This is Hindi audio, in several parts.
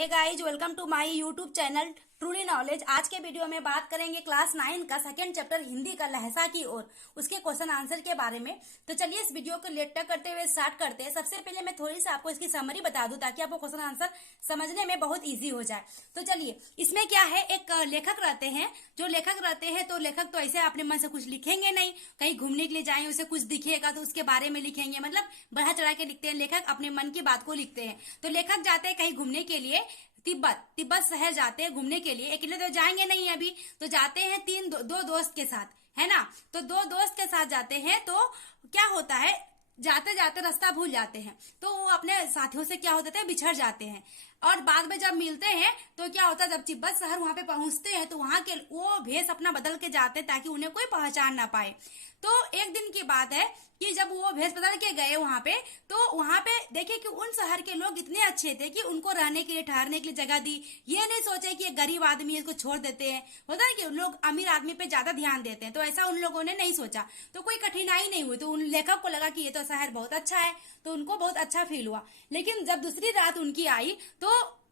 Hey guys, welcome to my YouTube channel truly knowledge. आज के वीडियो में बात करेंगे क्लास 9 का सेकंड चैप्टर हिंदी का लहजा की ओर, उसके क्वेश्चन आंसर के बारे में। तो चलिए इस वीडियो को लेट करते हुए स्टार्ट करते हैं। सबसे पहले मैं थोड़ी सी आपको इसकी समरी बता दूं ताकि आपको क्वेश्चन आंसर समझने में बहुत ईजी हो जाए। तो चलिए, इसमें क्या है, एक लेखक रहते हैं। जो लेखक रहते हैं तो लेखक तो ऐसे अपने मन से कुछ लिखेंगे नहीं, कहीं घूमने के लिए जाए उसे कुछ दिखेगा तो उसके बारे में लिखेंगे, मतलब बढ़ा चढ़ा के लिखते हैं। लेखक अपने मन की बात को लिखते हैं। तो लेखक जाते हैं कहीं घूमने के लिए, तिब्बत शहर जाते हैं घूमने के लिए। अकेले तो जाएंगे नहीं, अभी तो जाते हैं दो दोस्त के साथ, है ना। तो दो दोस्त के साथ जाते हैं तो क्या होता है, जाते जाते रास्ता भूल जाते हैं तो वो अपने साथियों से क्या होता है, बिछड़ जाते हैं। और बाद में जब मिलते हैं तो क्या होता है, जब तिब्बत शहर वहां पे पहुंचते हैं तो वहां के वो भेष अपना बदल के जाते हैं ताकि उन्हें कोई पहचान ना पाए। तो एक दिन की बात है कि जब वो भेष बदल के गए वहां पे, तो वहां पे देखे कि उन शहर के लोग इतने अच्छे थे कि उनको रहने के लिए, ठहरने के लिए जगह दी। ये नहीं सोचे कि ये गरीब आदमी है, इसको छोड़ देते हैं। होता है कि लोग अमीर आदमी पे ज्यादा ध्यान देते हैं, तो ऐसा उन लोगों ने नहीं सोचा। तो कोई कठिनाई नहीं हुई। तो उन लेखक को लगा कि ये तो शहर बहुत अच्छा है, तो उनको बहुत अच्छा फील हुआ। लेकिन जब दूसरी रात उनकी आई तो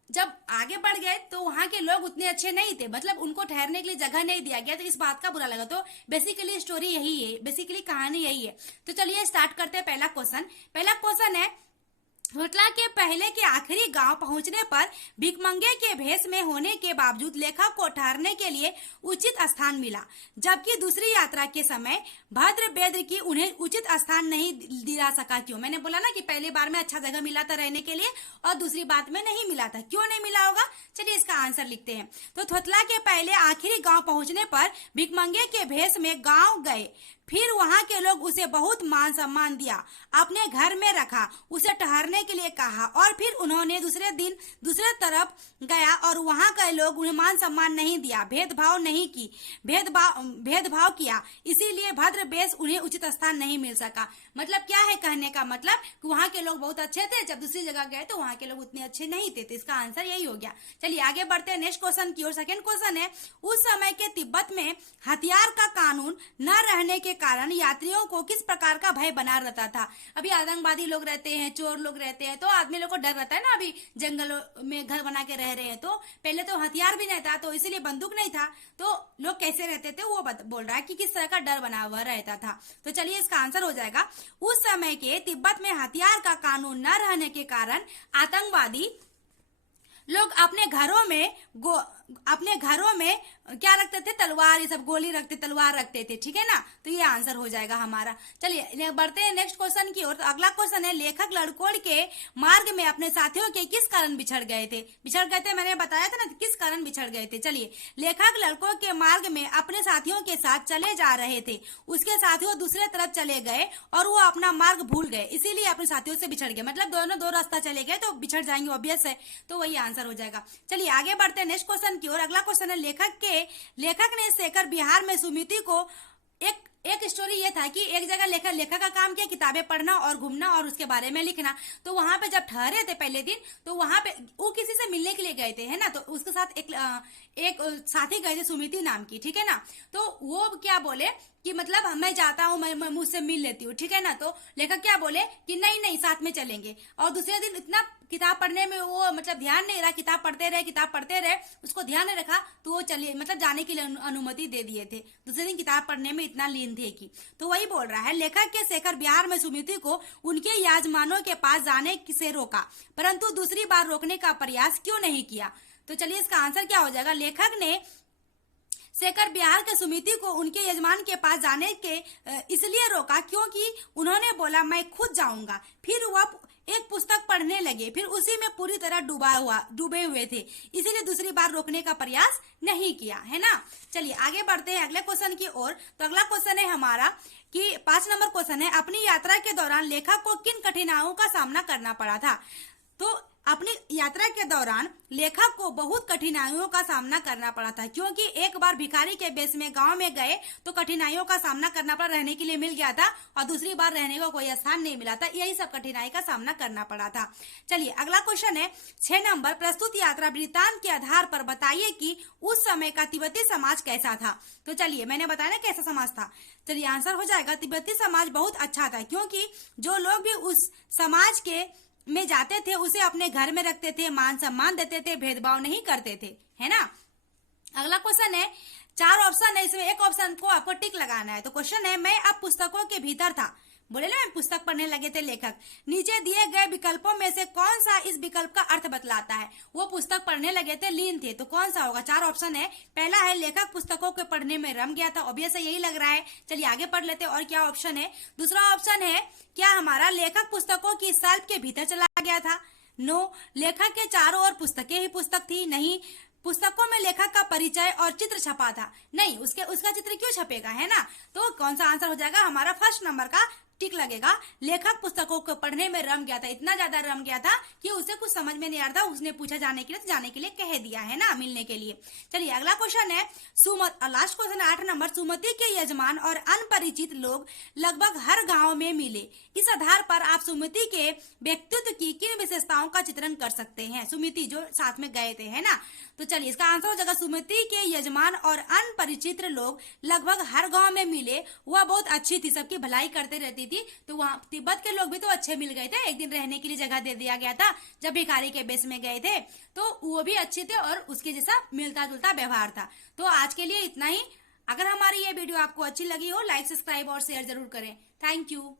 जब आगे बढ़ गए तो वहां के लोग उतने अच्छे नहीं थे, मतलब उनको ठहरने के लिए जगह नहीं दिया गया। तो इस बात का बुरा लगा। तो बेसिकली स्टोरी यही है, बेसिकली कहानी यही है। तो चलिए स्टार्ट करते हैं। पहला क्वेश्चन है, होटला के पहले के आखिरी गांव पहुंचने पर भिखमंगे के भेष में होने के बावजूद लेखक को ठहरने के लिए उचित स्थान मिला, जबकि दूसरी यात्रा के समय भद्र बेद्र की उन्हें उचित स्थान नहीं दिला सका। क्यों? मैंने बोला ना कि पहली बार में अच्छा जगह मिला था रहने के लिए और दूसरी बात में नहीं मिला था। क्यों नहीं मिला होगा, चलिए इसका आंसर लिखते हैं। तो थोथला के पहले आखिरी गांव पहुंचने पर भिखमंगे के भेष में गांव गए, फिर वहां के लोग उसे बहुत मान सम्मान दिया, अपने घर में रखा, उसे ठहरने के लिए कहा और फिर उन्होंने दूसरे दिन दूसरे तरफ गया और वहां के लोग उन्हें मान सम्मान नहीं दिया, भेदभाव नहीं की, भेदभाव किया, इसीलिए भद्र बेश उन्हें उचित स्थान नहीं मिल सका। मतलब क्या है कहने का मतलब कि वहां के लोग बहुत अच्छे थे, जब दूसरी जगह गए तो वहां के लोग उतने अच्छे नहीं थे। तो इसका आंसर यही हो गया। चलिए आगे बढ़ते हैं नेक्स्ट क्वेश्चन की ओर। सेकंड क्वेश्चन है, उस समय के तिब्बत में हथियार का कानून न रहने के कारण यात्रियों को किस प्रकार का भय बना रहता था। अभी आतंकवादी लोग रहते हैं, चोर लोग रहते हैं, तो आदमी लोग को डर रहता है ना। अभी जंगलों में घर बना के रह रहे हैं तो पहले तो हथियार भी नहीं था, तो इसीलिए बंदूक नहीं था, तो लोग कैसे रहते थे वो बोल रहा है कि किस तरह का डर बना हुआ रहता था। तो चलिए इसका आंसर हो जाएगा, उस समय के तिब्बत में हथियार का कानून न रहने के कारण आतंकवादी लोग अपने घरों में क्या रखते थे, तलवार, ये सब गोली रखते, तलवार रखते थे। ठीक है ना, तो ये आंसर हो जाएगा हमारा। चलिए बढ़ते हैं नेक्स्ट क्वेश्चन की ओर। तो अगला क्वेश्चन है, लेखक लड़कों के मार्ग में अपने साथियों के किस कारण बिछड़ गए थे। मैंने बताया था ना किस कारण बिछड़ गए थे। चलिए, लेखक लड़कों के मार्ग में अपने साथियों के साथ चले जा रहे थे, उसके साथियों दूसरे तरफ चले गए और वो अपना मार्ग भूल गए, इसीलिए अपने साथियों से बिछड़ गए। मतलब दोनों दो रास्ता चले गए तो बिछड़ जाएंगे, ऑब्वियस है, तो वही आंसर हो जाएगा। चलिए आगे बढ़ते हैं नेक्स्ट क्वेश्चन की ओर। अगला क्वेश्चन है, लेखक ने शेखर बिहार में सुमिति को एक स्टोरी ये था कि एक जगह लेखक का काम किया किताबें पढ़ना और घूमना और उसके बारे में लिखना। तो वहां पे जब ठहरे थे पहले दिन, तो वहां पे वो किसी से मिलने के लिए गए थे, है ना। तो उसके साथ एक साथी गए थे सुमिति नाम की, ठीक है ना। तो वो क्या बोले कि मतलब मैं जाता हूँ, मैं मुझसे मिल लेती हूँ, ठीक है ना। तो लेखक क्या बोले कि नहीं साथ में चलेंगे। और दूसरे दिन इतना किताब पढ़ने में वो मतलब ध्यान नहीं रहा, किताब पढ़ते रहे, उसको ध्यान नहीं रखा, तो वो चलिए मतलब जाने के लिए अनुमति दे दिए थे। दूसरे दिन किताब पढ़ने में इतना लीन थे कि, तो वही बोल रहा है, लेखक के शेखर बिहार में सुमिति को उनके याजमानों के पास जाने से रोका, परंतु दूसरी बार रोकने का प्रयास क्यों नहीं किया। तो चलिए इसका आंसर क्या हो जाएगा, लेखक ने शेखर बिहार के सुमिति को उनके यजमान के पास जाने के इसलिए रोका क्योंकि उन्होंने बोला मैं खुद जाऊंगा। फिर वह एक पुस्तक पढ़ने लगे, फिर उसी में पूरी तरह डूबे हुए थे, इसीलिए दूसरी बार रोकने का प्रयास नहीं किया, है ना। चलिए आगे बढ़ते हैं अगले क्वेश्चन की ओर। तो अगला क्वेश्चन है हमारा कि 5 नंबर क्वेश्चन है, अपनी यात्रा के दौरान लेखक को किन कठिनाइयों का सामना करना पड़ा था। तो अपनी यात्रा के दौरान लेखक को बहुत कठिनाइयों का सामना करना पड़ा था, क्योंकि एक बार भिखारी के बेस में गांव में गए तो कठिनाइयों का सामना करना पड़ा, रहने के लिए मिल गया था और दूसरी बार रहने को कोई स्थान नहीं मिला था, यही सब कठिनाई का सामना करना पड़ा था। चलिए अगला क्वेश्चन है 6 नंबर, प्रस्तुत यात्रा वृत्तांत के आधार पर बताइए कि उस समय का तिब्बती समाज कैसा था। तो चलिए मैंने बताया ना कैसा समाज था। चलिए आंसर हो जाएगा, तिब्बती समाज बहुत अच्छा था, क्योंकि जो लोग भी उस समाज के में जाते थे उसे अपने घर में रखते थे, मान सम्मान देते थे, भेदभाव नहीं करते थे, है ना। अगला क्वेश्चन है, 4 ऑप्शन है, इसमें एक ऑप्शन को आपको टिक लगाना है। तो क्वेश्चन है, मैं अब पुस्तकों के भीतर था, बोले ना पुस्तक पढ़ने लगे थे लेखक, नीचे दिए गए विकल्पों में से कौन सा इस विकल्प का अर्थ बतलाता है। वो पुस्तक पढ़ने लगे थे, लीन थे, तो कौन सा होगा। 4 ऑप्शन है। पहला है लेखक पुस्तकों के पढ़ने में रम गया था, ऑब्वियस यही लग रहा है। चलिए आगे पढ़ लेते हैं और क्या ऑप्शन है। दूसरा ऑप्शन है, क्या हमारा लेखक पुस्तकों की शेल्फ के भीतर चला गया था। नो, लेखक के चारों ओर पुस्तकें ही पुस्तक थी। नहीं, पुस्तकों में लेखक का परिचय और चित्र छपा था। नहीं, उसका चित्र क्यों छपेगा, है ना। तो कौन सा आंसर हो जाएगा, हमारा फर्स्ट नंबर का टिक लगेगा। लेखक पुस्तकों को पढ़ने में रम गया था, इतना ज्यादा रम गया था कि उसे कुछ समझ में नहीं आ रहा था, उसने पूछा जाने के लिए कह दिया, है ना, मिलने के लिए। चलिए अगला क्वेश्चन है, लास्ट क्वेश्चन 8 नंबर, सुमति के यजमान और अनपरिचित लोग लगभग हर गांव में मिले। इस आधार पर आप सुमति के व्यक्तित्व की किन विशेषताओं का चित्रण कर सकते हैं। सुमति जो साथ में गए थे, है ना। तो चलिए इसका आंसर हो जाएगा, सुमति के यजमान और अनपरिचित लोग लगभग हर गांव में मिले। वह बहुत अच्छी थी, सबकी भलाई करते रहती थी। तो वहाँ तिब्बत के लोग भी तो अच्छे मिल गए थे, एक दिन रहने के लिए जगह दे दिया गया था जब भिखारी के बेस में गए थे, तो वो भी अच्छे थे और उसके जैसा मिलता जुलता व्यवहार था। तो आज के लिए इतना ही। अगर हमारी ये वीडियो आपको अच्छी लगी हो, लाइक, सब्सक्राइब और शेयर जरूर करें। Thank you.